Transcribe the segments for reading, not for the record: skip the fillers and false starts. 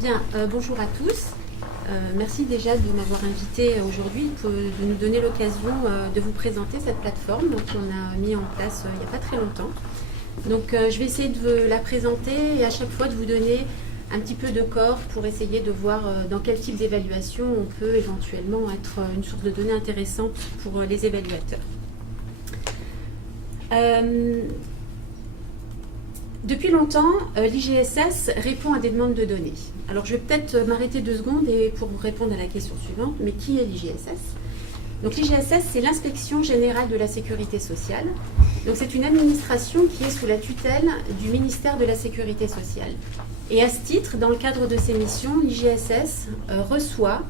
Bien, bonjour à tous. Merci déjà de m'avoir invité aujourd'hui, de nous donner l'occasion de vous présenter cette plateforme qu'on a mis en place il n'y a pas très longtemps. Donc je vais essayer de la présenter et à chaque fois de vous donner un petit peu de corps pour essayer de voir dans quel type d'évaluation on peut éventuellement être une source de données intéressante pour les évaluateurs. Depuis longtemps, l'IGSS répond à des demandes de données. Alors je vais peut-être m'arrêter 2 secondes pour vous répondre à la question suivante, mais qui est l'IGSS? Donc l'IGSS, c'est l'Inspection Générale de la Sécurité Sociale. Donc c'est une administration qui est sous la tutelle du ministère de la Sécurité Sociale. Et à ce titre, dans le cadre de ses missions, l'IGSS reçoit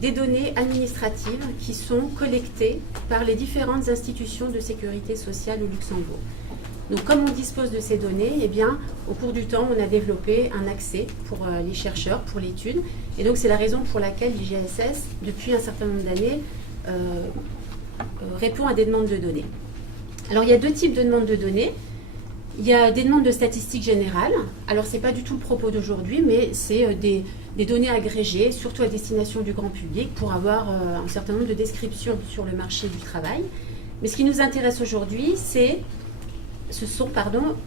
des données administratives qui sont collectées par les différentes institutions de sécurité sociale au Luxembourg. Donc comme on dispose de ces données, eh bien, au cours du temps, on a développé un accès pour les chercheurs, pour l'étude. Et donc c'est la raison pour laquelle l'IGSS, depuis un certain nombre d'années, répond à des demandes de données. Alors il y a 2 types de demandes de données. Il y a des demandes de statistiques générales. Alors ce n'est pas du tout le propos d'aujourd'hui, mais c'est des données agrégées, surtout à destination du grand public, pour avoir un certain nombre de descriptions sur le marché du travail. Mais ce qui nous intéresse aujourd'hui, ce sont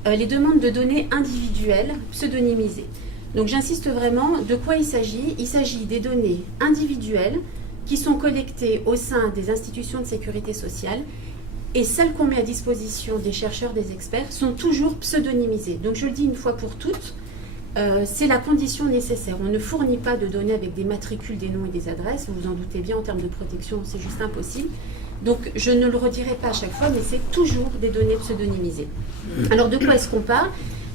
les demandes de données individuelles pseudonymisées. Donc j'insiste vraiment, de quoi il s'agit? Il s'agit des données individuelles qui sont collectées au sein des institutions de sécurité sociale et celles qu'on met à disposition des chercheurs, des experts, sont toujours pseudonymisées. Donc je le dis une fois pour toutes, c'est la condition nécessaire. On ne fournit pas de données avec des matricules, des noms et des adresses. Vous vous en doutez bien, en termes de protection, c'est juste impossible. Donc je ne le redirai pas à chaque fois, mais c'est toujours des données pseudonymisées. Alors de quoi est-ce qu'on parle?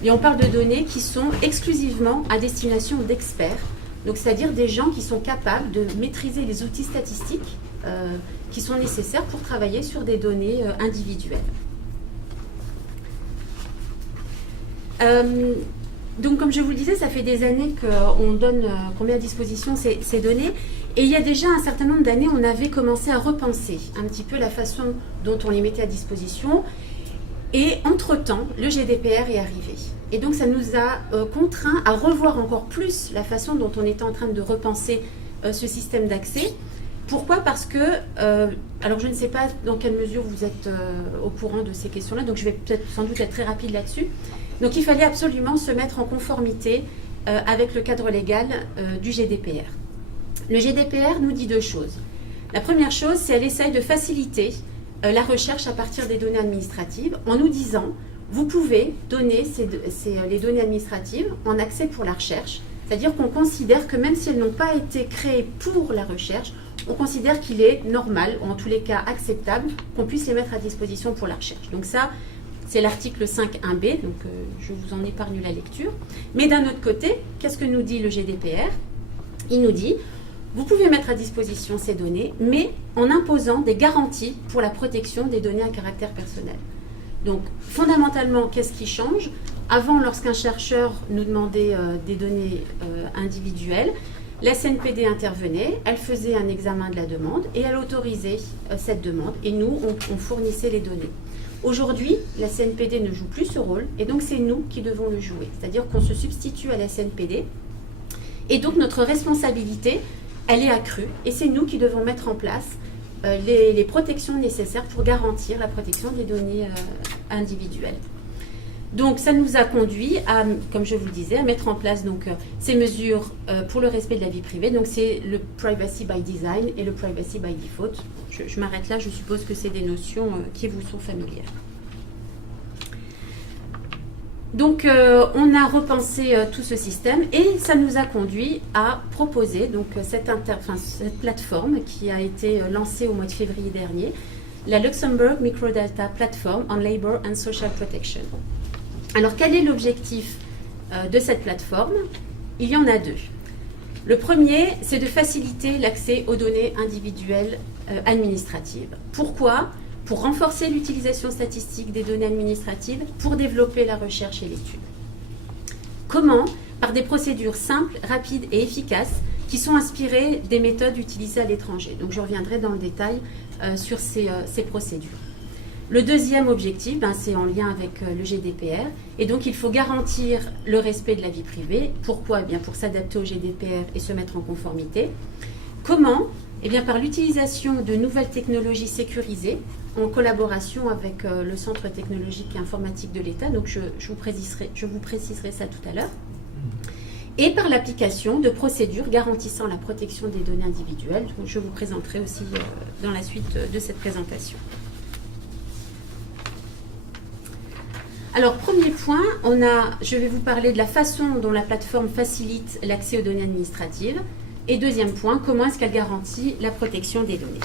Et on parle de données qui sont exclusivement à destination d'experts, donc c'est-à-dire des gens qui sont capables de maîtriser les outils statistiques qui sont nécessaires pour travailler sur des données individuelles. Donc comme je vous le disais, ça fait des années qu'on met à disposition ces données. Et il y a déjà un certain nombre d'années, on avait commencé à repenser un petit peu la façon dont on les mettait à disposition. Et entre-temps, le GDPR est arrivé. Et donc ça nous a contraints à revoir encore plus la façon dont on était en train de repenser ce système d'accès. Pourquoi? Parce que, alors je ne sais pas dans quelle mesure vous êtes au courant de ces questions-là, donc je vais sans doute être très rapide là-dessus. Donc il fallait absolument se mettre en conformité avec le cadre légal du GDPR. Le GDPR nous dit 2 choses. La première chose, c'est qu'elle essaye de faciliter la recherche à partir des données administratives en nous disant, vous pouvez donner les données administratives en accès pour la recherche, c'est-à-dire qu'on considère que même si elles n'ont pas été créées pour la recherche, on considère qu'il est normal, ou en tous les cas acceptable, qu'on puisse les mettre à disposition pour la recherche. Donc ça, c'est l'article 5.1b, donc je vous en épargne la lecture. Mais d'un autre côté, qu'est-ce que nous dit le GDPR? Il nous dit, vous pouvez mettre à disposition ces données, mais en imposant des garanties pour la protection des données à caractère personnel. Donc, fondamentalement, qu'est-ce qui change? Avant, lorsqu'un chercheur nous demandait des données individuelles, la CNPD intervenait, elle faisait un examen de la demande et elle autorisait cette demande. Et nous, on fournissait les données. Aujourd'hui, la CNPD ne joue plus ce rôle et donc c'est nous qui devons le jouer. C'est-à-dire qu'on se substitue à la CNPD et donc notre responsabilité, elle est accrue et c'est nous qui devons mettre en place les protections nécessaires pour garantir la protection des données individuelles. Donc ça nous a conduit à, comme je vous le disais, à mettre en place donc, ces mesures pour le respect de la vie privée. Donc c'est le privacy by design et le privacy by default. Je m'arrête là, je suppose que c'est des notions qui vous sont familières. Donc on a repensé tout ce système et ça nous a conduit à proposer donc, cette plateforme qui a été lancée au mois de février dernier, la Luxembourg Microdata Platform on Labor and Social Protection. Alors quel est l'objectif de cette plateforme? Il y en a 2. Le premier, c'est de faciliter l'accès aux données individuelles administratives. Pourquoi? Pour renforcer l'utilisation statistique des données administratives, pour développer la recherche et l'étude. Comment? Par des procédures simples, rapides et efficaces qui sont inspirées des méthodes utilisées à l'étranger. Donc je reviendrai dans le détail sur ces procédures. Le deuxième objectif, c'est en lien avec le GDPR. Et donc, il faut garantir le respect de la vie privée. Pourquoi? Eh bien, pour s'adapter au GDPR et se mettre en conformité. Comment? Eh bien, par l'utilisation de nouvelles technologies sécurisées en collaboration avec le Centre technologique et informatique de l'État. Donc, je vous préciserai ça tout à l'heure. Et par l'application de procédures garantissant la protection des données individuelles. Donc, je vous présenterai aussi dans la suite de cette présentation. Alors, premier point, je vais vous parler de la façon dont la plateforme facilite l'accès aux données administratives. Et deuxième point, comment est-ce qu'elle garantit la protection des données.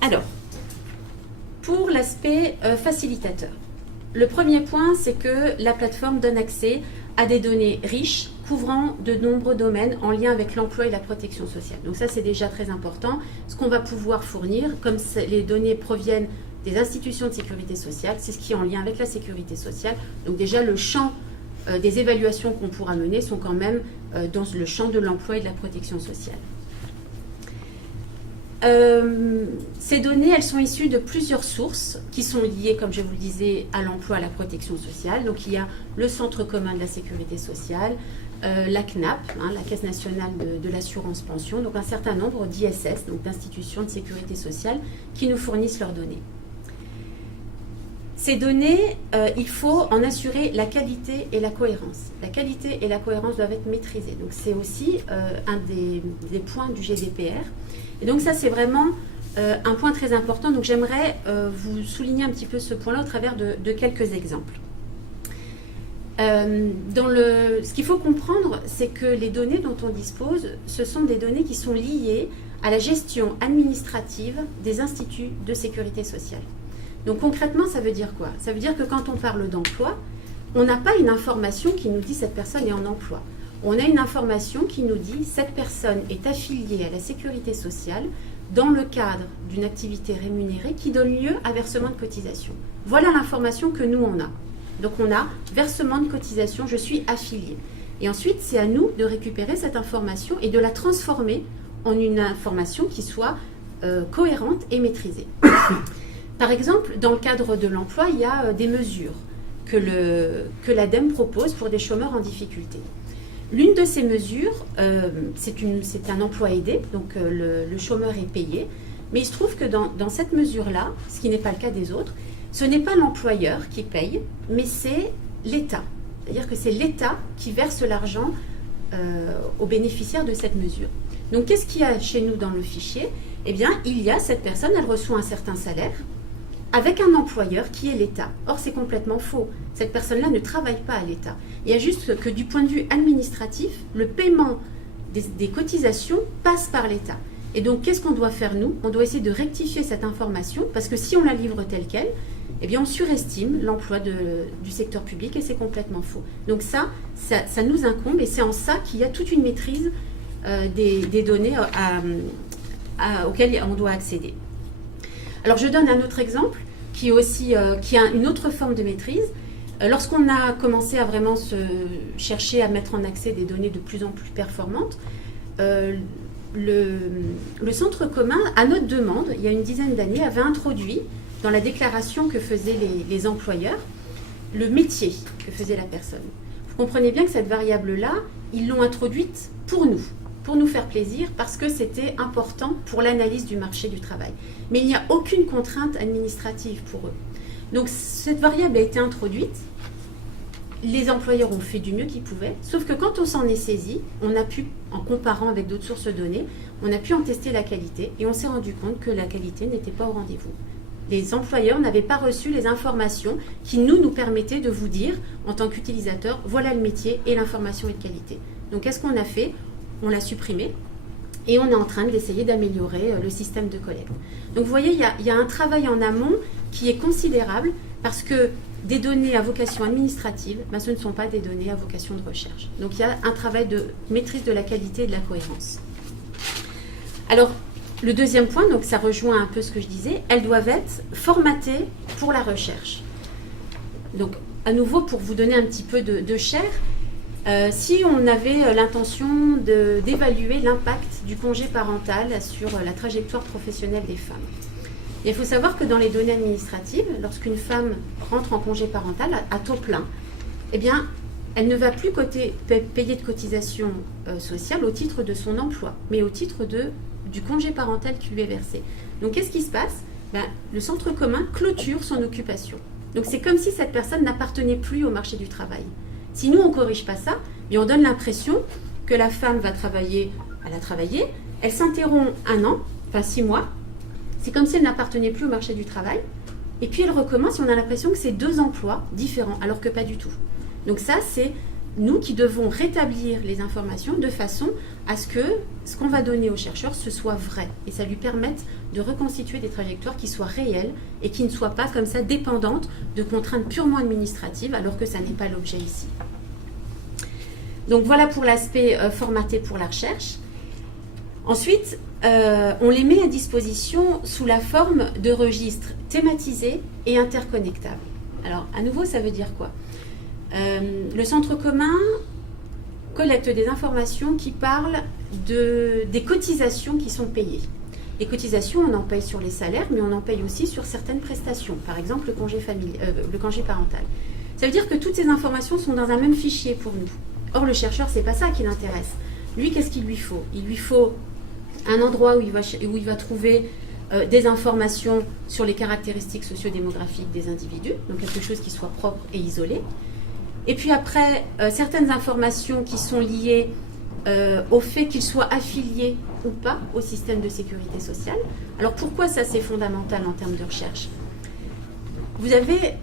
Alors, pour l'aspect facilitateur, le premier point, c'est que la plateforme donne accès à des données riches, couvrant de nombreux domaines en lien avec l'emploi et la protection sociale. Donc ça, c'est déjà très important. Ce qu'on va pouvoir fournir, comme les données proviennent des institutions de sécurité sociale, c'est ce qui est en lien avec la sécurité sociale. Donc déjà, le champ des évaluations qu'on pourra mener sont quand même dans le champ de l'emploi et de la protection sociale. Ces données, elles sont issues de plusieurs sources qui sont liées, comme je vous le disais, à l'emploi, à la protection sociale. Donc il y a le Centre commun de la sécurité sociale, la CNAP, la Caisse nationale de l'assurance pension, donc un certain nombre d'ISS, donc d'institutions de sécurité sociale, qui nous fournissent leurs données. Ces données, il faut en assurer la qualité et la cohérence. La qualité et la cohérence doivent être maîtrisées. Donc c'est aussi un des points du GDPR. Et donc ça, c'est vraiment un point très important. Donc j'aimerais vous souligner un petit peu ce point-là au travers de quelques exemples. Ce qu'il faut comprendre, c'est que les données dont on dispose, ce sont des données qui sont liées à la gestion administrative des instituts de sécurité sociale. Donc concrètement, ça veut dire quoi? Ça veut dire que quand on parle d'emploi, on n'a pas une information qui nous dit cette personne est en emploi. On a une information qui nous dit cette personne est affiliée à la sécurité sociale dans le cadre d'une activité rémunérée qui donne lieu à versement de cotisation. Voilà l'information que nous on a. Donc on a versement de cotisation, je suis affilié. Et ensuite, c'est à nous de récupérer cette information et de la transformer en une information qui soit cohérente et maîtrisée. Par exemple, dans le cadre de l'emploi, il y a des mesures que l'ADEME propose pour des chômeurs en difficulté. L'une de ces mesures, c'est un emploi aidé, donc le chômeur est payé. Mais il se trouve que dans cette mesure-là, ce qui n'est pas le cas des autres, ce n'est pas l'employeur qui paye, mais c'est l'État. C'est-à-dire que c'est l'État qui verse l'argent aux bénéficiaires de cette mesure. Donc qu'est-ce qu'il y a chez nous dans le fichier? Eh bien, il y a cette personne, elle reçoit un certain salaire, avec un employeur qui est l'État. Or, c'est complètement faux. Cette personne-là ne travaille pas à l'État. Il y a juste que du point de vue administratif, le paiement des cotisations passe par l'État. Et donc, qu'est-ce qu'on doit faire, nous? On doit essayer de rectifier cette information, parce que si on la livre telle qu'elle, eh bien, on surestime l'emploi du secteur public, et c'est complètement faux. Donc ça nous incombe, et c'est en ça qu'il y a toute une maîtrise des données auxquelles on doit accéder. Alors, je donne un autre exemple qui a une autre forme de maîtrise. Lorsqu'on a commencé à vraiment chercher à mettre en accès des données de plus en plus performantes, le Centre commun, à notre demande, il y a une dizaine d'années, avait introduit dans la déclaration que faisaient les employeurs le métier que faisait la personne. Vous comprenez bien que cette variable-là, ils l'ont introduite pour nous faire plaisir, parce que c'était important pour l'analyse du marché du travail. Mais il n'y a aucune contrainte administrative pour eux. Donc cette variable a été introduite, les employeurs ont fait du mieux qu'ils pouvaient, sauf que quand on s'en est saisi, on a pu, en comparant avec d'autres sources de données, on a pu en tester la qualité, et on s'est rendu compte que la qualité n'était pas au rendez-vous. Les employeurs n'avaient pas reçu les informations qui nous permettaient de vous dire, en tant qu'utilisateur, voilà le métier et l'information est de qualité. Donc qu'est-ce qu'on a fait? On l'a supprimé et on est en train d'essayer d'améliorer le système de collecte. Donc vous voyez, il y a un travail en amont qui est considérable, parce que des données à vocation administrative, ce ne sont pas des données à vocation de recherche. Donc il y a un travail de maîtrise de la qualité et de la cohérence. Alors, le deuxième point, donc ça rejoint un peu ce que je disais, elles doivent être formatées pour la recherche. Donc, à nouveau, pour vous donner un petit peu de chair, si on avait l'intention d'évaluer l'impact du congé parental sur la trajectoire professionnelle des femmes, Et il faut savoir que dans les données administratives, lorsqu'une femme rentre en congé parental à taux plein, eh bien, elle ne va plus payer de cotisation sociale au titre de son emploi, mais au titre du congé parental qui lui est versé. Donc, qu'est-ce qui se passe? Le centre commun clôture son occupation. Donc, c'est comme si cette personne n'appartenait plus au marché du travail. Si nous, on ne corrige pas ça, on donne l'impression que la femme va travailler, elle a travaillé, elle s'interrompt 1 an, enfin 6 mois, c'est comme si elle n'appartenait plus au marché du travail, et puis elle recommence et on a l'impression que c'est 2 emplois différents, alors que pas du tout. Donc ça, c'est nous qui devons rétablir les informations de façon à ce que ce qu'on va donner aux chercheurs, ce soit vrai, et ça lui permette de reconstituer des trajectoires qui soient réelles et qui ne soient pas comme ça dépendantes de contraintes purement administratives, alors que ça n'est pas l'objet ici. Donc voilà pour l'aspect formaté pour la recherche. Ensuite, on les met à disposition sous la forme de registres thématisés et interconnectables. Alors, à nouveau, ça veut dire quoi? Le centre commun collecte des informations qui parlent des cotisations qui sont payées. Les cotisations, on en paye sur les salaires, mais on en paye aussi sur certaines prestations, par exemple le congé parental. Ça veut dire que toutes ces informations sont dans un même fichier pour nous. Or, le chercheur, c'est pas ça qui l'intéresse. Lui, qu'est-ce qu'il lui faut? Il lui faut un endroit où il va trouver des informations sur les caractéristiques sociodémographiques des individus, donc quelque chose qui soit propre et isolé. Et puis après, certaines informations qui sont liées au fait qu'ils soient affiliés ou pas au système de sécurité sociale. Alors pourquoi ça c'est fondamental en termes de recherche? Vous avez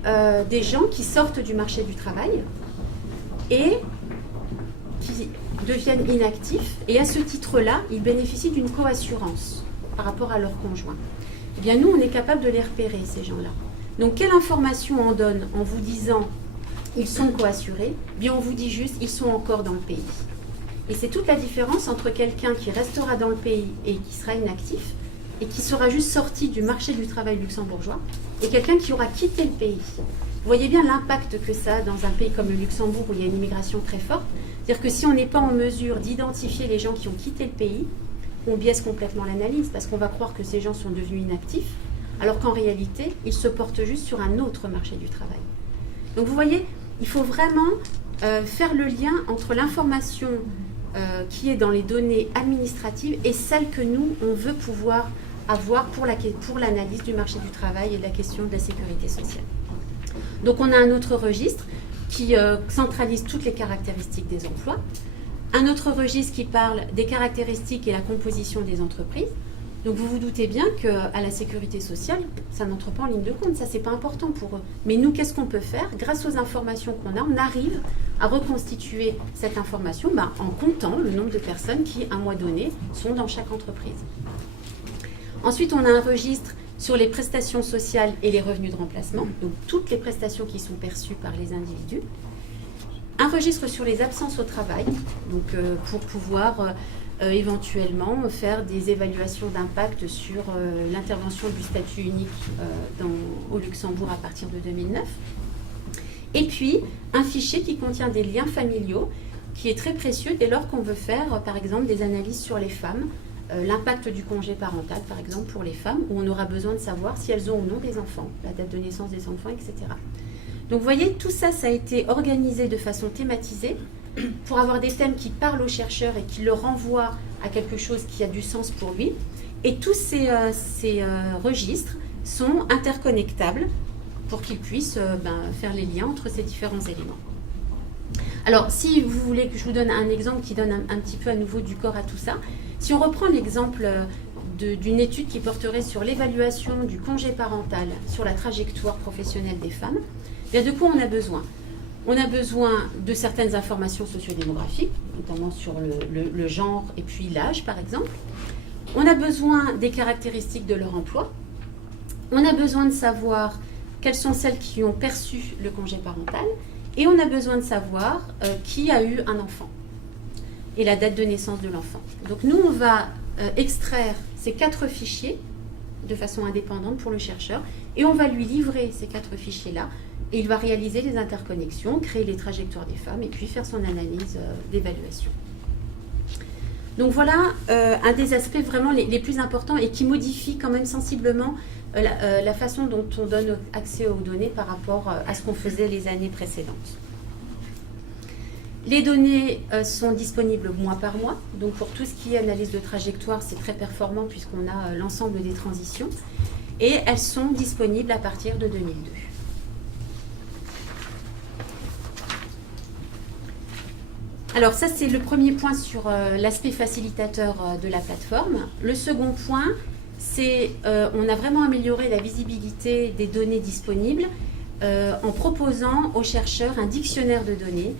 des gens qui sortent du marché du travail et qui deviennent inactifs, et à ce titre-là, ils bénéficient d'une coassurance par rapport à leur conjoint. Eh bien, nous, on est capable de les repérer, ces gens-là. Donc, quelle information on donne en vous disant ils sont coassurés? Eh bien, on vous dit juste ils sont encore dans le pays. Et c'est toute la différence entre quelqu'un qui restera dans le pays et qui sera inactif, et qui sera juste sorti du marché du travail luxembourgeois, et quelqu'un qui aura quitté le pays. Vous voyez bien l'impact que ça a dans un pays comme le Luxembourg, où il y a une immigration très forte. C'est-à-dire que si on n'est pas en mesure d'identifier les gens qui ont quitté le pays, on biaise complètement l'analyse, parce qu'on va croire que ces gens sont devenus inactifs, alors qu'en réalité, ils se portent juste sur un autre marché du travail. Donc vous voyez, il faut vraiment faire le lien entre l'information qui est dans les données administratives et celle que nous, on veut pouvoir avoir pour l'analyse du marché du travail et de la question de la sécurité sociale. Donc on a un autre registre qui centralise toutes les caractéristiques des emplois, un autre registre qui parle des caractéristiques et la composition des entreprises. Donc vous vous doutez bien qu'à la sécurité sociale, ça n'entre pas en ligne de compte, ça c'est pas important pour eux. Mais nous, qu'est-ce qu'on peut faire? Grâce aux informations qu'on a, on arrive à reconstituer cette information en comptant le nombre de personnes qui, à un mois donné, sont dans chaque entreprise. Ensuite, on a un registre sur les prestations sociales et les revenus de remplacement, donc toutes les prestations qui sont perçues par les individus. Un registre sur les absences au travail, donc pour pouvoir éventuellement faire des évaluations d'impact sur l'intervention du statut unique au Luxembourg à partir de 2009. Et puis, un fichier qui contient des liens familiaux, qui est très précieux dès lors qu'on veut faire, par exemple, des analyses sur les femmes, l'impact du congé parental, par exemple, pour les femmes, où on aura besoin de savoir si elles ont ou non des enfants, la date de naissance des enfants, etc. Donc, vous voyez, tout ça, ça a été organisé de façon thématisée pour avoir des thèmes qui parlent aux chercheurs et qui le renvoient à quelque chose qui a du sens pour lui. Et tous ces registres sont interconnectables pour qu'ils puissent faire les liens entre ces différents éléments. Alors, si vous voulez que je vous donne un exemple qui donne un petit peu à nouveau du corps à tout ça, si on reprend l'exemple d'une étude qui porterait sur l'évaluation du congé parental sur la trajectoire professionnelle des femmes, bien de quoi on a besoin? On a besoin de certaines informations sociodémographiques, notamment sur le genre et puis l'âge, par exemple. On a besoin des caractéristiques de leur emploi. On a besoin de savoir quelles sont celles qui ont perçu le congé parental. Et on a besoin de savoir qui a eu un enfant et la date de naissance de l'enfant. Donc nous, on va extraire ces 4 fichiers de façon indépendante pour le chercheur et on va lui livrer ces 4 fichiers-là et il va réaliser les interconnexions, créer les trajectoires des femmes et puis faire son analyse d'évaluation. Donc voilà un des aspects vraiment les plus importants et qui modifie quand même sensiblement la façon dont on donne accès aux données par rapport à ce qu'on faisait les années précédentes. Les données sont disponibles mois par mois, donc pour tout ce qui est analyse de trajectoire, c'est très performant puisqu'on a l'ensemble des transitions, et elles sont disponibles à partir de 2002. Alors ça, c'est le premier point sur l'aspect facilitateur de la plateforme. Le second point, c'est on a vraiment amélioré la visibilité des données disponibles en proposant aux chercheurs un dictionnaire de données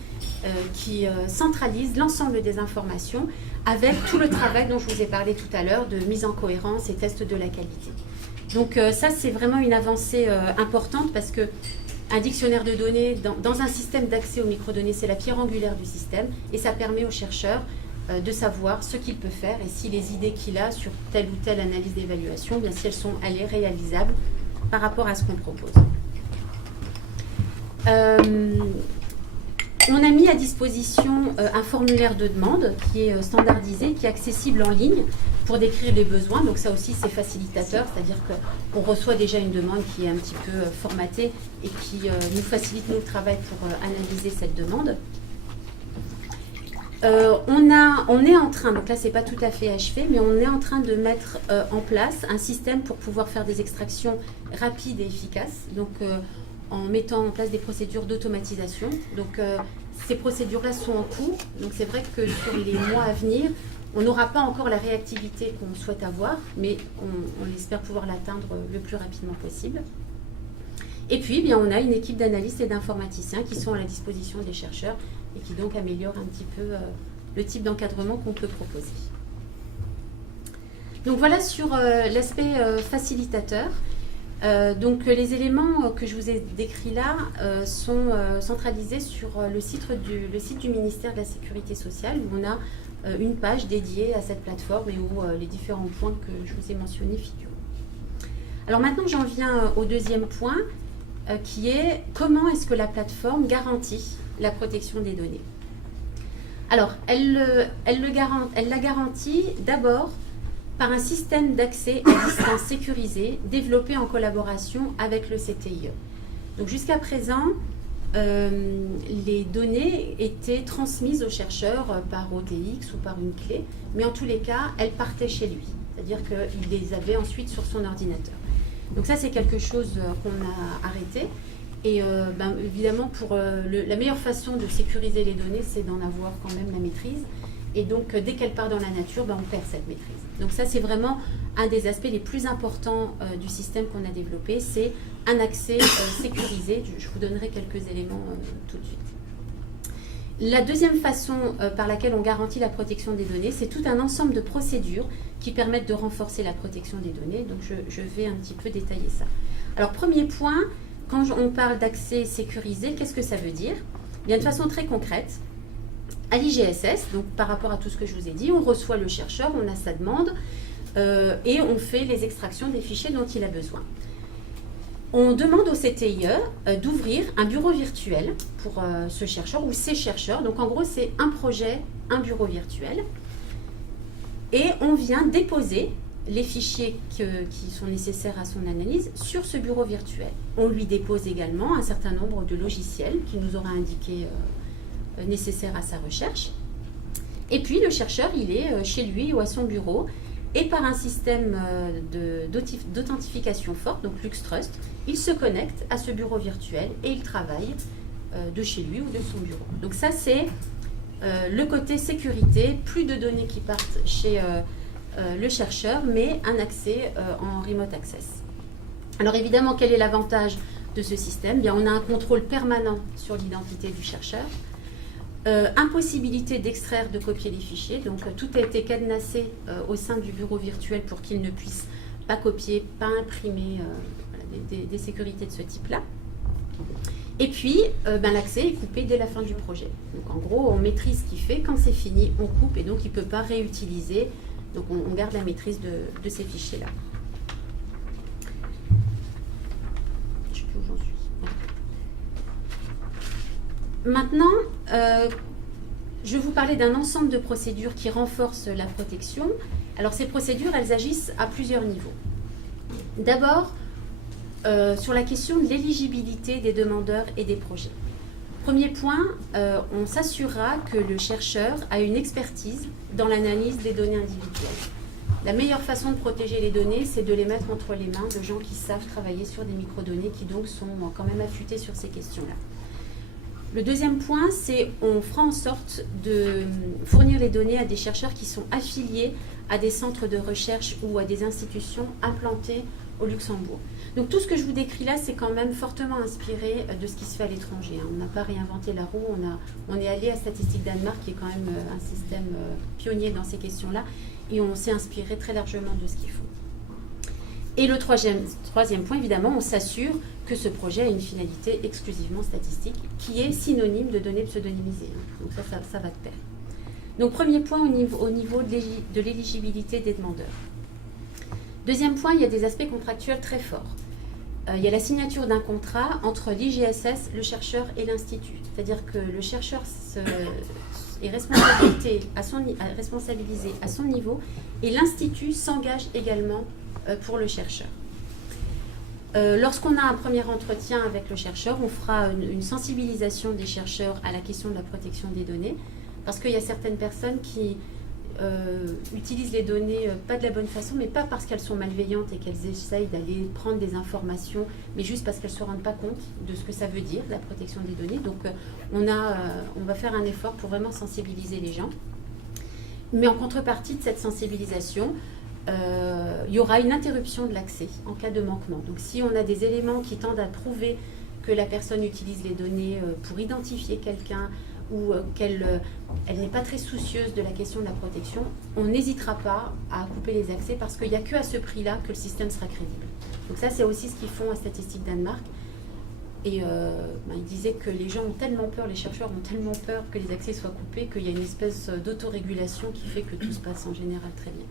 qui centralise l'ensemble des informations avec tout le travail dont je vous ai parlé tout à l'heure de mise en cohérence et test de la qualité. Donc ça, c'est vraiment une avancée importante parce que un dictionnaire de données dans un système d'accès aux microdonnées, c'est la pierre angulaire du système et ça permet aux chercheurs de savoir ce qu'il peut faire et si les idées qu'il a sur telle ou telle analyse d'évaluation, bien si elles sont réalisables par rapport à ce qu'on propose. On a mis à disposition un formulaire de demande qui est standardisé, qui est accessible en ligne pour décrire les besoins. Donc ça aussi, c'est facilitateur, c'est-à-dire qu'on reçoit déjà une demande qui est un petit peu formatée et qui nous facilite notre travail pour analyser cette demande. On est en train, donc là c'est pas tout à fait achevé, mais on est en train de mettre en place un système pour pouvoir faire des extractions rapides et efficaces. Donc en mettant en place des procédures d'automatisation. Donc ces procédures-là sont en cours. Donc c'est vrai que sur les mois à venir, on n'aura pas encore la réactivité qu'on souhaite avoir, mais on espère pouvoir l'atteindre le plus rapidement possible. Et puis, eh bien, on a une équipe d'analystes et d'informaticiens qui sont à la disposition des chercheurs et qui donc améliorent un petit peu le type d'encadrement qu'on peut proposer. Donc voilà sur l'aspect facilitateur. Donc les éléments que je vous ai décrits là sont centralisés sur le site du ministère de la Sécurité sociale où on a une page dédiée à cette plateforme et où les différents points que je vous ai mentionnés figurent. Alors maintenant j'en viens au deuxième point qui est comment est-ce que la plateforme garantit la protection des données. Alors elle la garantit d'abord par un système d'accès à distance sécurisé développé en collaboration avec le CTIE. Donc jusqu'à présent, les données étaient transmises aux chercheurs par OTX ou par une clé, mais en tous les cas, elles partaient chez lui, c'est-à-dire qu'il les avait ensuite sur son ordinateur. Donc ça, c'est quelque chose qu'on a arrêté. Et évidemment, pour la meilleure façon de sécuriser les données, c'est d'en avoir quand même la maîtrise. Et donc, dès qu'elle part dans la nature, on perd cette maîtrise. Donc ça, c'est vraiment un des aspects les plus importants du système qu'on a développé, c'est un accès sécurisé. Je vous donnerai quelques éléments tout de suite. La deuxième façon par laquelle on garantit la protection des données, c'est tout un ensemble de procédures qui permettent de renforcer la protection des données. Donc je vais un petit peu détailler ça. Alors, premier point, quand on parle d'accès sécurisé, qu'est-ce que ça veut dire ? Bien, de façon très concrète, à l'IGSS, donc par rapport à tout ce que je vous ai dit, on reçoit le chercheur, on a sa demande et on fait les extractions des fichiers dont il a besoin. On demande au CTIE d'ouvrir un bureau virtuel pour ce chercheur ou ces chercheurs. Donc en gros, c'est un projet, un bureau virtuel. Et on vient déposer les fichiers qui sont nécessaires à son analyse sur ce bureau virtuel. On lui dépose également un certain nombre de logiciels qui nous aura indiqué nécessaire à sa recherche. Et puis le chercheur, il est chez lui ou à son bureau et par un système d'authentification forte, donc LuxTrust, il se connecte à ce bureau virtuel et il travaille de chez lui ou de son bureau. Donc ça, c'est le côté sécurité, plus de données qui partent chez le chercheur, mais un accès en remote access. Alors évidemment, quel est l'avantage de ce système ? Bien, on a un contrôle permanent sur l'identité du chercheur. Impossibilité d'extraire, de copier les fichiers. Donc tout a été cadenassé au sein du bureau virtuel pour qu'il ne puisse pas copier, pas imprimer, des sécurités de ce type-là. Et puis l'accès est coupé dès la fin du projet. Donc en gros, on maîtrise ce qu'il fait. Quand c'est fini, on coupe et donc il ne peut pas réutiliser. Donc on garde la maîtrise de ces fichiers-là. Je sais plus où j'en suis. Maintenant, je vous parlais d'un ensemble de procédures qui renforcent la protection. Alors ces procédures, elles agissent à plusieurs niveaux. D'abord, sur la question de l'éligibilité des demandeurs et des projets. Premier point, on s'assurera que le chercheur a une expertise dans l'analyse des données individuelles. La meilleure façon de protéger les données, c'est de les mettre entre les mains de gens qui savent travailler sur des microdonnées, qui donc sont quand même affûtés sur ces questions-là. Le deuxième point, c'est on fera en sorte de fournir les données à des chercheurs qui sont affiliés à des centres de recherche ou à des institutions implantées au Luxembourg. Donc tout ce que je vous décris là, c'est quand même fortement inspiré de ce qui se fait à l'étranger. On n'a pas réinventé la roue, on est allé à Statistique Danemark, qui est quand même un système pionnier dans ces questions-là, et on s'est inspiré très largement de ce qu'ils font. Et le troisième point, évidemment, on s'assure que ce projet a une finalité exclusivement statistique, qui est synonyme de données pseudonymisées. Donc ça va de pair. Donc premier point au niveau de l'éligibilité des demandeurs. Deuxième point, il y a des aspects contractuels très forts. Il y a la signature d'un contrat entre l'IGSS, le chercheur et l'Institut. C'est-à-dire que le chercheur est responsabilisé à son niveau et l'Institut s'engage également pour le chercheur. Lorsqu'on a un premier entretien avec le chercheur, on fera une sensibilisation des chercheurs à la question de la protection des données, parce qu'il y a certaines personnes qui utilisent les données pas de la bonne façon, mais pas parce qu'elles sont malveillantes et qu'elles essayent d'aller prendre des informations, mais juste parce qu'elles ne se rendent pas compte de ce que ça veut dire, la protection des données. Donc on va faire un effort pour vraiment sensibiliser les gens. Mais en contrepartie de cette sensibilisation, il y aura une interruption de l'accès en cas de manquement. Donc si on a des éléments qui tendent à prouver que la personne utilise les données pour identifier quelqu'un, ou qu'elle n'est pas très soucieuse de la question de la protection, on n'hésitera pas à couper les accès parce qu'il n'y a que à ce prix-là que le système sera crédible. Donc ça, c'est aussi ce qu'ils font à Statistique Danemark. Et ils disaient que les gens ont tellement peur, les chercheurs ont tellement peur que les accès soient coupés qu'il y a une espèce d'autorégulation qui fait que tout se passe en général très bien.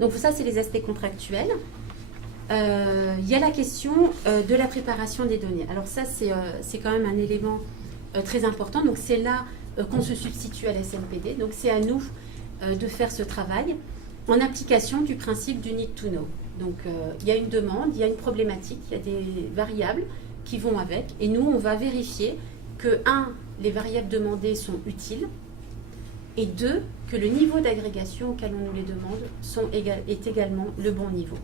Donc ça, c'est les aspects contractuels. Il y a la question de la préparation des données. Alors ça, c'est quand même un élément très important. Donc c'est là qu'on se substitue à la SNPD. Donc c'est à nous de faire ce travail en application du principe du need to know. Donc il y a une demande, il y a une problématique, il y a des variables qui vont avec. Et nous, on va vérifier que, les variables demandées sont utiles, et 2, que le niveau d'agrégation auquel on nous les demande est également le bon niveau.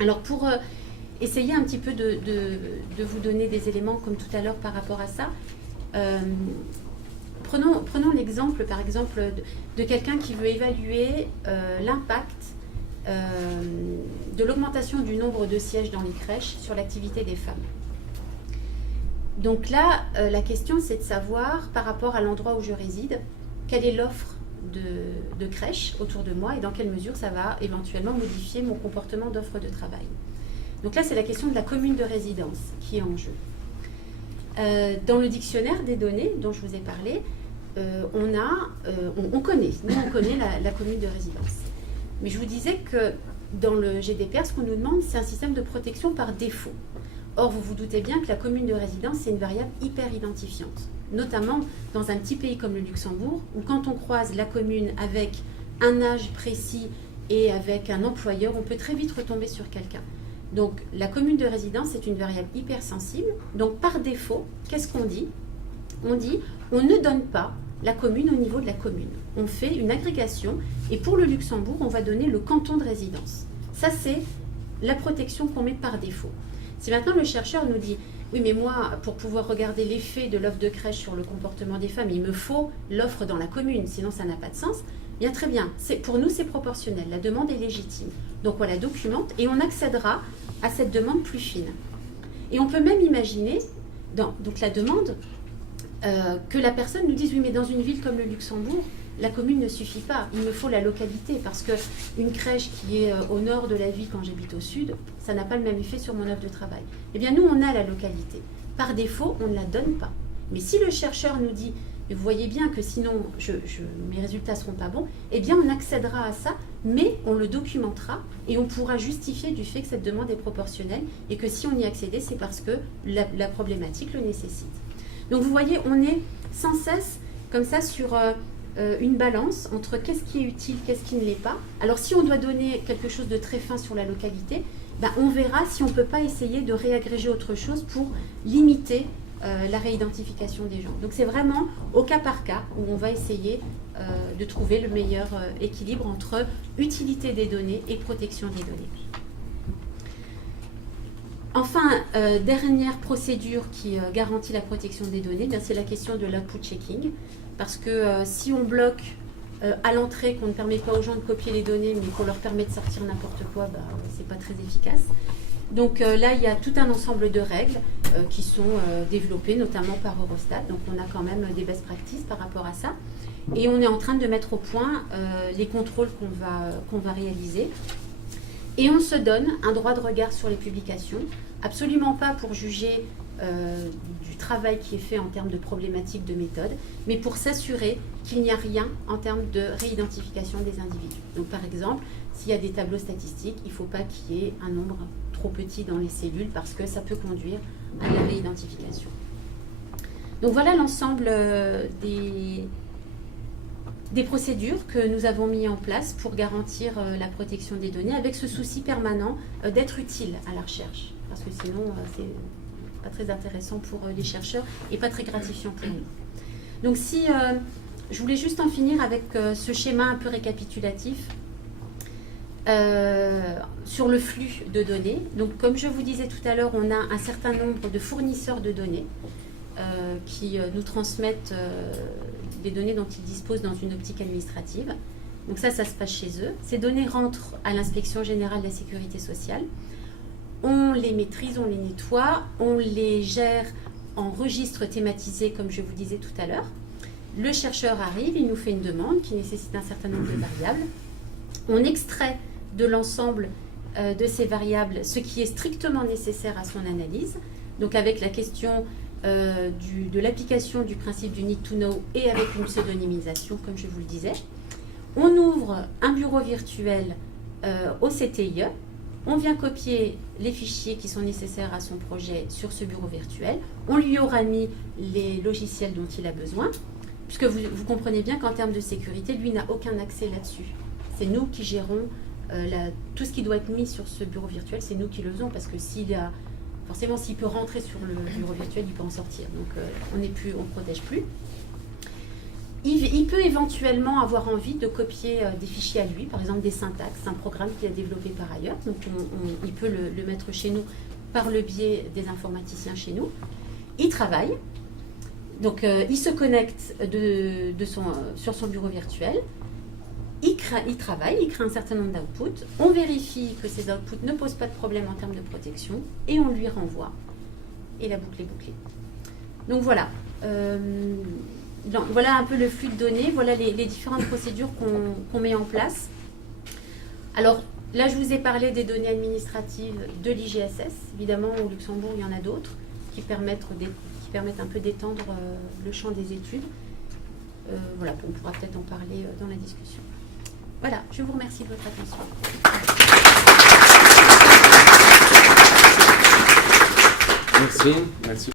Alors pour essayer un petit peu de vous donner des éléments comme tout à l'heure par rapport à ça, prenons l'exemple, par exemple, de quelqu'un qui veut évaluer l'impact de l'augmentation du nombre de sièges dans les crèches sur l'activité des femmes. Donc là, la question, c'est de savoir, par rapport à l'endroit où je réside, quelle est l'offre de crèches autour de moi et dans quelle mesure ça va éventuellement modifier mon comportement d'offre de travail. Donc là, c'est la question de la commune de résidence qui est en jeu. Dans le dictionnaire des données dont je vous ai parlé, on connaît la commune de résidence. Mais je vous disais que dans le GDPR, ce qu'on nous demande, c'est un système de protection par défaut. Or, vous vous doutez bien que la commune de résidence, c'est une variable hyper identifiante, notamment dans un petit pays comme le Luxembourg, où quand on croise la commune avec un âge précis et avec un employeur, on peut très vite retomber sur quelqu'un. Donc, la commune de résidence est une variable hyper sensible. Donc, par défaut, qu'est-ce qu'on dit ? On dit, on ne donne pas la commune au niveau de la commune. On fait une agrégation et pour le Luxembourg, on va donner le canton de résidence. Ça, c'est la protection qu'on met par défaut. Si maintenant le chercheur nous dit, oui, mais moi, pour pouvoir regarder l'effet de l'offre de crèche sur le comportement des femmes, il me faut l'offre dans la commune, sinon ça n'a pas de sens. Bien, très bien. Pour nous, c'est proportionnel. La demande est légitime. Donc, on la documente et on accédera à cette demande plus fine. Et on peut même imaginer, donc la demande, que la personne nous dise, oui, mais dans une ville comme le Luxembourg, la commune ne suffit pas. Il me faut la localité parce qu'une crèche qui est au nord de la ville quand j'habite au sud, ça n'a pas le même effet sur mon offre de travail. Eh bien, nous, on a la localité. Par défaut, on ne la donne pas. Mais si le chercheur nous dit, vous voyez bien que sinon mes résultats ne seront pas bons, eh bien on accédera à ça, mais on le documentera et on pourra justifier du fait que cette demande est proportionnelle et que si on y accédait, c'est parce que la problématique le nécessite. Donc vous voyez, on est sans cesse comme ça sur une balance entre qu'est-ce qui est utile, qu'est-ce qui ne l'est pas. Alors si on doit donner quelque chose de très fin sur la localité, ben, on verra si on ne peut pas essayer de réagréger autre chose pour limiter la réidentification des gens. Donc c'est vraiment au cas par cas où on va essayer de trouver le meilleur équilibre entre utilité des données et protection des données. Enfin, dernière procédure qui garantit la protection des données, c'est la question de l'output checking. Parce que si on bloque à l'entrée, qu'on ne permet pas aux gens de copier les données, mais qu'on leur permet de sortir n'importe quoi, bah, c'est pas très efficace. Donc là, il y a tout un ensemble de règles qui sont développées, notamment par Eurostat. Donc on a quand même des best practices par rapport à ça. Et on est en train de mettre au point les contrôles qu'on va réaliser. Et on se donne un droit de regard sur les publications, absolument pas pour juger du travail qui est fait en termes de problématiques de méthode, mais pour s'assurer qu'il n'y a rien en termes de réidentification des individus. Donc par exemple, s'il y a des tableaux statistiques, il ne faut pas qu'il y ait un nombre trop petit dans les cellules parce que ça peut conduire à la réidentification. Donc voilà l'ensemble des procédures que nous avons mis en place pour garantir la protection des données avec ce souci permanent d'être utile à la recherche. Parce que sinon, c'est pas très intéressant pour les chercheurs et pas très gratifiant pour nous. Donc si je voulais juste en finir avec ce schéma un peu récapitulatif sur le flux de données. Donc comme je vous disais tout à l'heure, on a un certain nombre de fournisseurs de données qui nous transmettent des données dont ils disposent dans une optique administrative. Donc ça se passe chez eux. Ces données rentrent à l'Inspection générale de la sécurité sociale. On les maîtrise, on les nettoie, on les gère en registre thématisé, comme je vous disais tout à l'heure. Le chercheur arrive, il nous fait une demande qui nécessite un certain nombre de variables. On extrait de l'ensemble de ces variables ce qui est strictement nécessaire à son analyse. Donc avec la question de l'application du principe du need to know et avec une pseudonymisation, comme je vous le disais. On ouvre un bureau virtuel au CTIE. On vient copier les fichiers qui sont nécessaires à son projet sur ce bureau virtuel. On lui aura mis les logiciels dont il a besoin, puisque vous comprenez bien qu'en termes de sécurité, lui n'a aucun accès là-dessus. C'est nous qui gérons tout ce qui doit être mis sur ce bureau virtuel, c'est nous qui le faisons, parce que forcément, s'il peut rentrer sur le bureau virtuel, il peut en sortir. Donc, on ne protège plus. Il peut éventuellement avoir envie de copier des fichiers à lui, par exemple des syntaxes, un programme qu'il a développé par ailleurs. Donc, il peut le mettre chez nous par le biais des informaticiens chez nous. Il travaille. Donc, il se connecte sur son bureau virtuel. Il travaille, il crée un certain nombre d'outputs. On vérifie que ces outputs ne posent pas de problème en termes de protection et on lui renvoie. Et la boucle est bouclée. Donc voilà. Voilà un peu le flux de données. Voilà les différentes procédures qu'on met en place. Alors là, je vous ai parlé des données administratives de l'IGSS. Évidemment, au Luxembourg, il y en a d'autres qui permettent un peu d'étendre le champ des études. Voilà, on pourra peut-être en parler dans la discussion. Voilà, je vous remercie de votre attention. Merci.